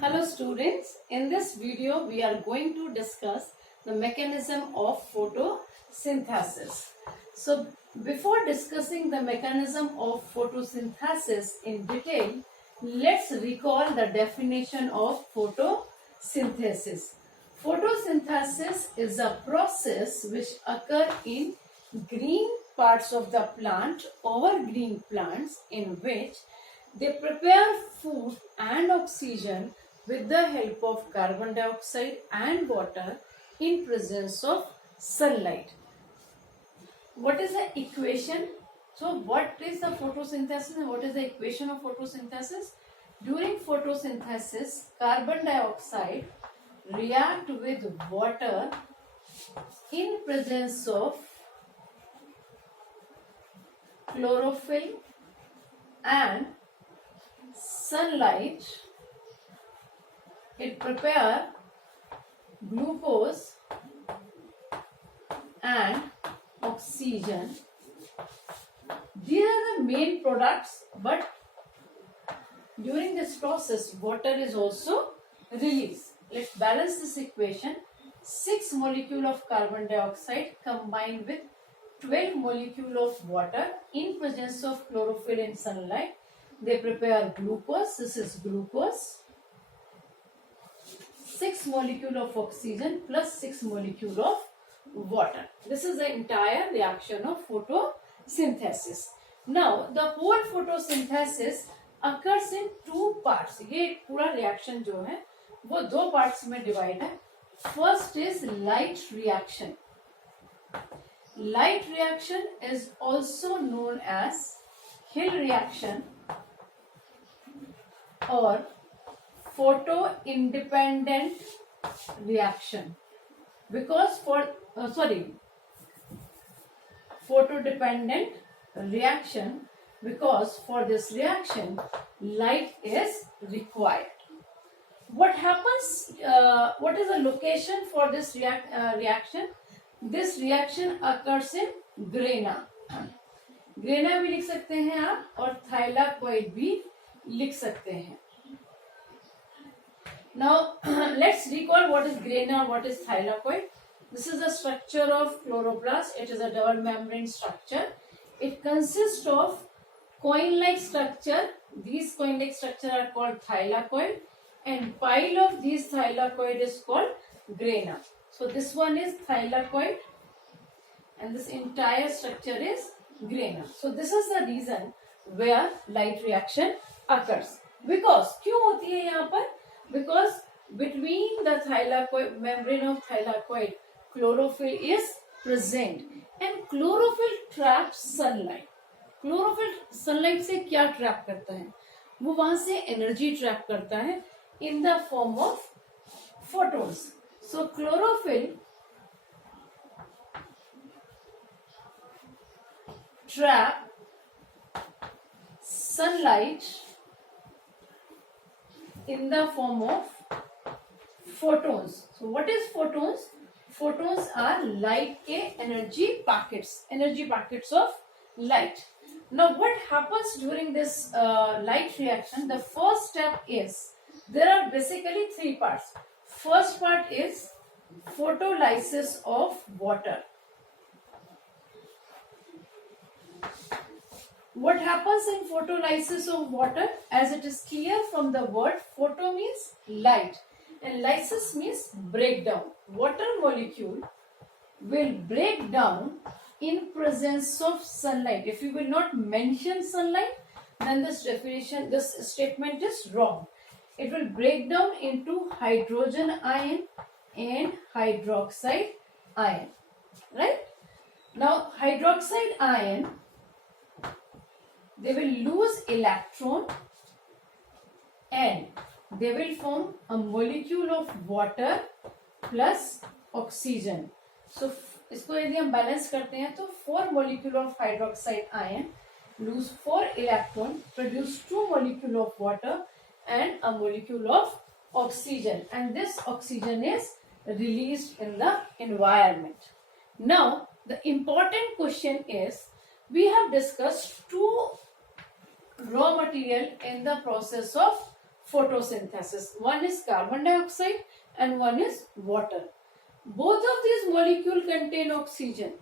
Hello students, in this video we are going to discuss the mechanism of photosynthesis. So before discussing the mechanism of photosynthesis in detail, let's recall the definition of photosynthesis. Photosynthesis is a process which occurs in green parts of the plant or green plants in which they prepare food and oxygen with the help of carbon dioxide and water in presence of sunlight. What is the equation? So what is the photosynthesis and what is the equation of photosynthesis? During photosynthesis, carbon dioxide react with water in presence of chlorophyll and sunlight. It prepare glucose and oxygen. These are the main products, but during this process water is also released. Let's balance this equation. 6 molecule of carbon dioxide combined with 12 molecule of water in presence of chlorophyll and sunlight. They prepare glucose. This is glucose. 6 molecule of oxygen plus 6 molecule of water. This is the entire reaction of photosynthesis. Now the whole photosynthesis occurs in two parts. ये पूरा reaction जो है वो दो parts में divide है. First is light reaction. Light reaction is also known as Hill reaction or photo independent reaction, because photo dependent reaction, because for this reaction light is required. What happens, what is the location for this reaction? This reaction occurs in grana. Grana भी लिख सकते हैं आप और thylakoid भी लिख सकते हैं. Now let's recall what is grana, what is thylakoid. This is the structure of chloroplast. It is a double membrane structure. It consists of coin-like structure. These coin-like structure are called thylakoid, and pile of these thylakoid is called grana. So this one is thylakoid, and this entire structure is grana. So this is the reason where light reaction occurs. Because क्यों होती है यहाँ पर? Because between the thylakoid membrane of thylakoid, chlorophyll is present, and chlorophyll traps sunlight. Chlorophyll sunlight से क्या trap करता है? वो वहां से energy trap करता है in the form of photons. So chlorophyll trap sunlight in the form of photons. So what is photons? Photons are light के energy packets of light. Now what happens during this light reaction? The first step is, there are basically three parts. First part is photolysis of water. What happens in photolysis of water? As it is clear from the word, photo means light and lysis means breakdown. Water molecule will break down in presence of sunlight. If you will not mention sunlight, then this statement is wrong. It will break down into hydrogen ion and hydroxide ion. Right? Now hydroxide ion, they will lose electron and they will form a molecule of water plus oxygen. So इसको यदि हम balance करते हैं तो 4 molecule of hydroxide ion lose 4 electron, produce 2 molecule of water and a molecule of oxygen, and this oxygen is released in the environment. Now the important question is, we have discussed two raw material in the process of photosynthesis. One is carbon dioxide and one is water. Both of these molecules contain oxygen.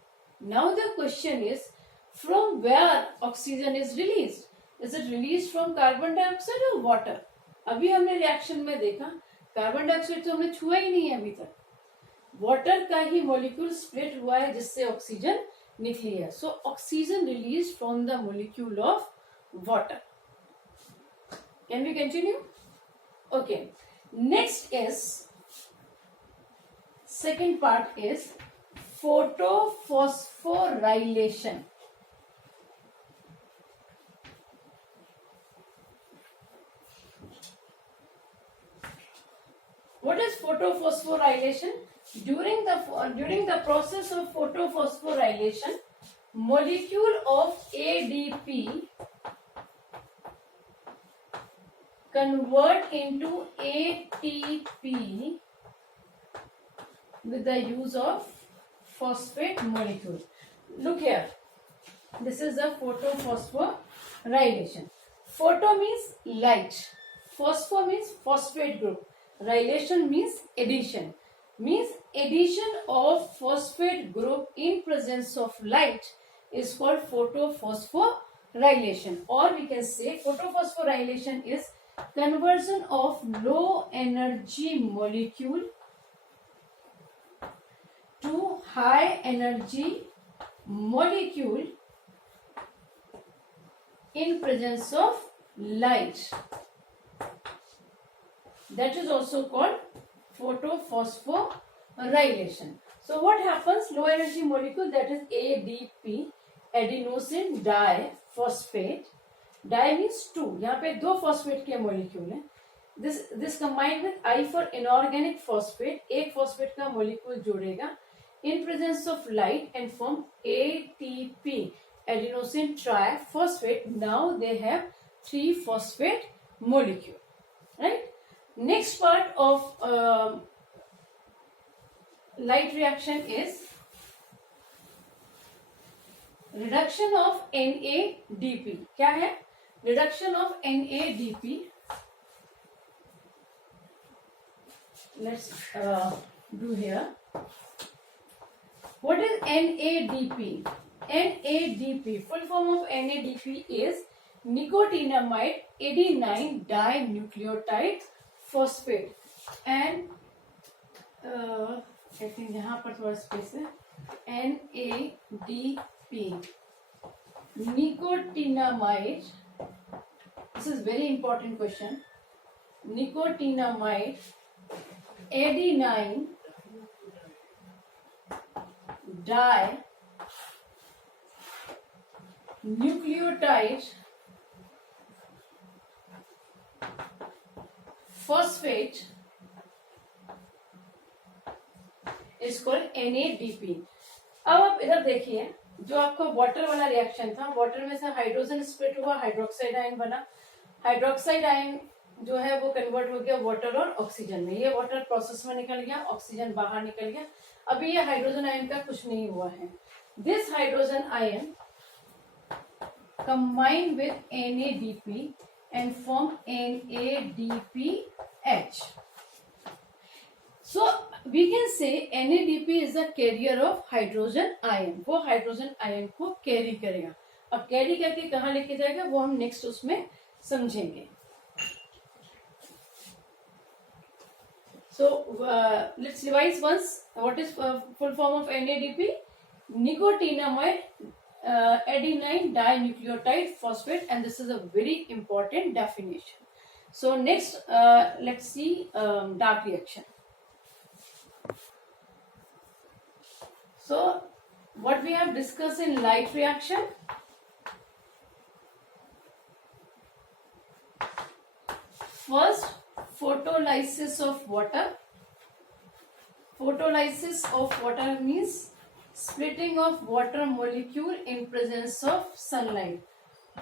Now the question is, from where oxygen is released? Is it released from carbon dioxide or water? अभी हमने reaction में देखा carbon dioxide तो हमने छुआ ही नहीं है अभी तक, वाटर का ही मॉलिक्यूल स्प्लिट हुआ है जिससे ऑक्सीजन निकली है. So oxygen release from the molecule of water. Can we continue? Okay, next is second part is photophosphorylation. What is photophosphorylation? During the process of photophosphorylation, molecule of ADP convert into ATP with the use of phosphate molecule. Look here, this is a photophosphorylation. Photo means light, phosphor means phosphate group, rylation means addition of phosphate group in presence of light is called photophosphorylation. Or we can say photophosphorylation is conversion of low energy molecule to high energy molecule in presence of light. That is also called photophosphorylation. So what happens? Low energy molecule, that is ADP, adenosine diphosphate. Di means two, यहाँ पे दो phosphate के molecule हैं. This combined with I for inorganic phosphate, एक phosphate का molecule जोड़ेगा in presence of light and form ATP, adenosine triphosphate. Now they have 3 phosphate molecule, right? Next part of light reaction is reduction of NADP. क्या है? Reduction of NADP. Let's do here. What is NADP? NADP, full form of NADP is nicotinamide adenine dinucleotide phosphate. And I think यहाँ पर थोड़ा space है. NADP, nicotinamide. This is very important question. Nicotinamide adenine dinucleotide phosphate is called NADP. अब आप इधर देखिए, जो आपका वाटर वाला रिएक्शन था, वाटर में से हाइड्रोजन स्प्लिट हुआ, हाइड्रोक्साइड आयन बना. हाइड्रोक्साइड आयन जो है वो कन्वर्ट हो गया वाटर और ऑक्सीजन में. ये वाटर प्रोसेस में निकल गया, ऑक्सीजन बाहर निकल गया. अभी ये हाइड्रोजन आयन का कुछ नहीं हुआ है. This hydrogen ion combine with NADP and form NADPH. So we can say NADP is a carrier of hydrogen ion. वो हाइड्रोजन आयन को कैरी करेगा. अब कैरी करके कहाँ लेके जाएगा वो हम नेक्स्ट उसमें समझेंगे. So let's revise once. What is full form of NADP? Nicotinamide adenine dinucleotide phosphate, and this is a very important definition. So next let's see dark reaction. So what we have discussed in light reaction, first photolysis of water. Photolysis of water means splitting of water molecule in presence of sunlight.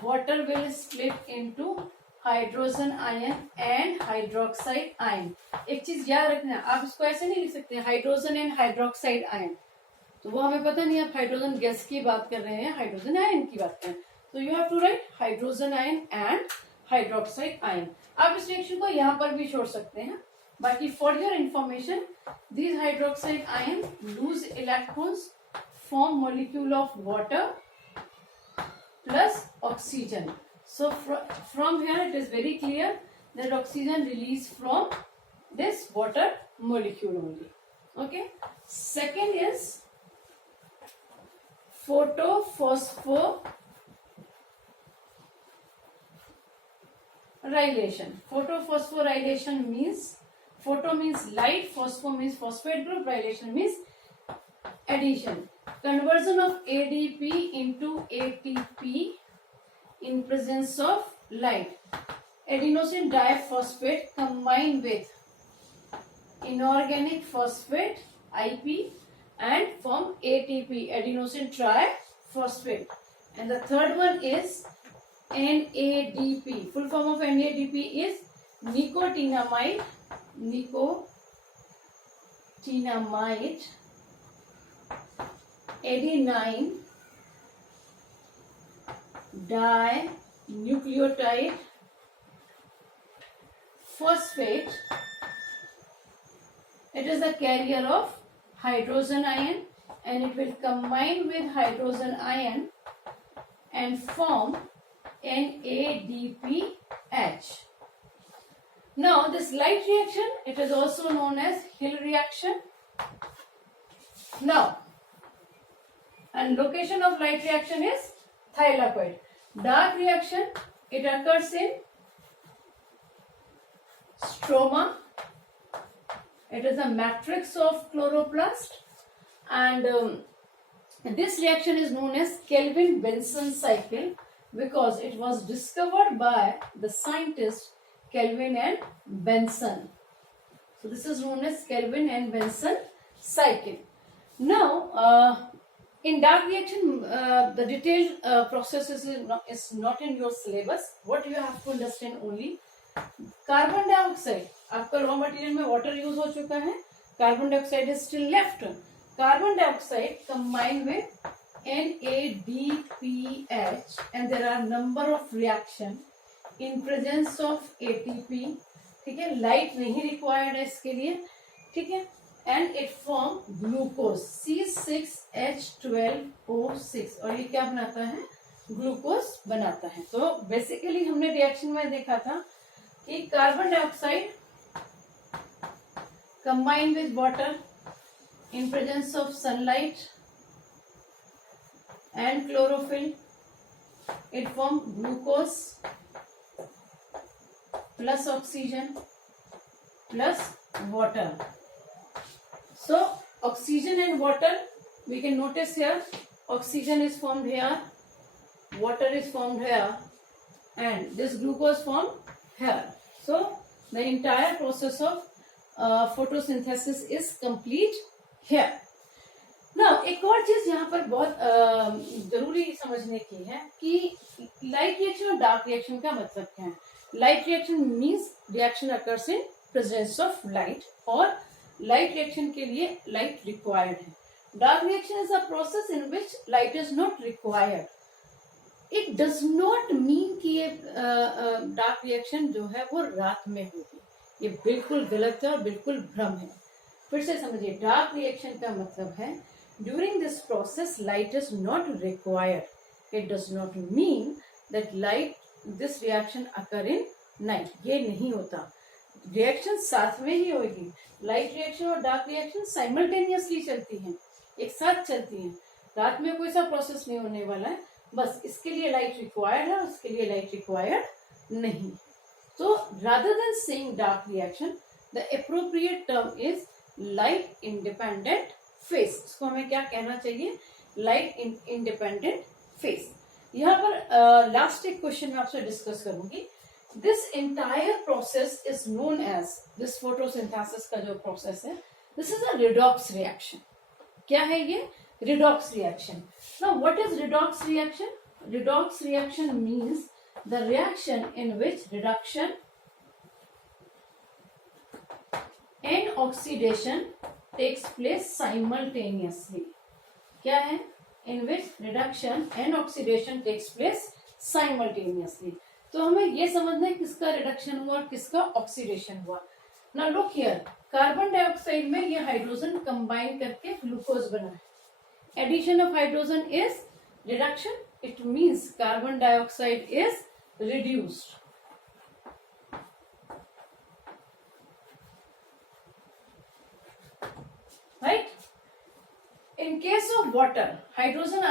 Water will split into hydrogen ion and hydroxide ion. एक चीज याद रखना, आप इसको ऐसे नहीं लिख सकते हाइड्रोजन एंड हाइड्रोक्साइड आयन, तो वो हमें पता नहीं आप हाइड्रोजन गैस की बात कर रहे हैं, हाइड्रोजन आयन की बात कर रहे हैं. तो you have to write hydrogen ion and hydroxide ion. आप इस रिएक्शन को यहाँ पर भी छोड़ सकते हैं। बाकी for your information, these hydroxide ion lose electrons, form molecule of water plus oxygen. So from here it is very clear that oxygen released from this water molecule only. Okay. Second is photophosphorylation. Photophosphorylation means, photo means light, phospho means phosphate group, rylation means addition. Conversion of ADP into ATP in presence of light. Adenosine diphosphate combined with inorganic phosphate IP and form ATP, adenosine triphosphate. And the third one is NADP. Full form of NADP is nicotinamide adenine dinucleotide phosphate. It is the carrier of hydrogen ion and it will combine with hydrogen ion and form NADPH. Now this light reaction, it is also known as Hill reaction. Now, and location of light reaction is thylakoid. Dark reaction, it occurs in stroma. It is a matrix of chloroplast, and this reaction is known as Kelvin-Benson cycle because it was discovered by the scientists Kelvin and Benson. So this is known as Kelvin and Benson cycle. Now, in dark reaction, the detailed process is not in your syllabus. What you have to understand only, carbon dioxide, आपका raw material में water use हो चुका है, carbon dioxide is still left. Carbon dioxide combine with NADPH and there are number of reaction in presence of ATP. ठीक है, light नहीं required है इसके लिए. ठीक है, and it form glucose C6H12O6 और ये क्या बनाता है, ग्लूकोज बनाता है. तो बेसिकली हमने रिएक्शन में देखा था कि carbon dioxide combined with water in presence of sunlight and chlorophyll, it forms glucose plus oxygen plus water. So oxygen and water, we can notice here, oxygen is formed here, water is formed here, and this glucose formed here. So the entire process of photosynthesis is complete here. Now एक और चीज यहाँ पर बहुत जरूरी समझने की है कि लाइट रिएक्शन और डार्क रिएक्शन का मतलब क्या है. Light reaction means reaction occurs in presence of light और लाइट रिएक्शन के लिए लाइट रिक्वायर्ड है. Dark reaction is a process in which light is not required. It does not mean कि ये डार्क रिएक्शन जो है वो रात में होगी. ये बिल्कुल गलत है और बिल्कुल भ्रम है. फिर से समझिए, डार्क रिएक्शन का मतलब है during this process light is not required. It does not mean that light this reaction occur in night. ये नहीं होता. रिएक्शन साथ में ही होगी. लाइट रिएक्शन और डार्क रिएक्शन साइमल्टेनियसली चलती हैं, एक साथ चलती हैं. रात में कोई सा प्रोसेस नहीं होने वाला है. बस इसके लिए लाइट रिक्वायर्ड है, उसके लिए लाइट रिक्वायर्ड नहीं. So rather than saying dark reaction, the appropriate term is light independent phase. इसको हमें क्या कहना चाहिए, light independent phase. यहाँ पर लास्ट एक क्वेश्चन मैं आपसे डिस्कस करूंगी. This entire process is known as, this photosynthesis का जो प्रोसेस है, this is a redox reaction. क्या है ये, redox reaction. Now what is redox reaction? Redox reaction means the reaction in which reduction and oxidation takes place simultaneously. क्या है, in which reduction and oxidation takes place simultaneously. तो हमें ये समझना है किसका रिडक्शन हुआ और किसका ऑक्सीडेशन हुआ. Now look here, carbon dioxide में ये हाइड्रोजन कंबाइन करके ग्लूकोज बना है. Addition of hydrogen is reduction. It means carbon dioxide is reduced. Right? In case of water, hydrogen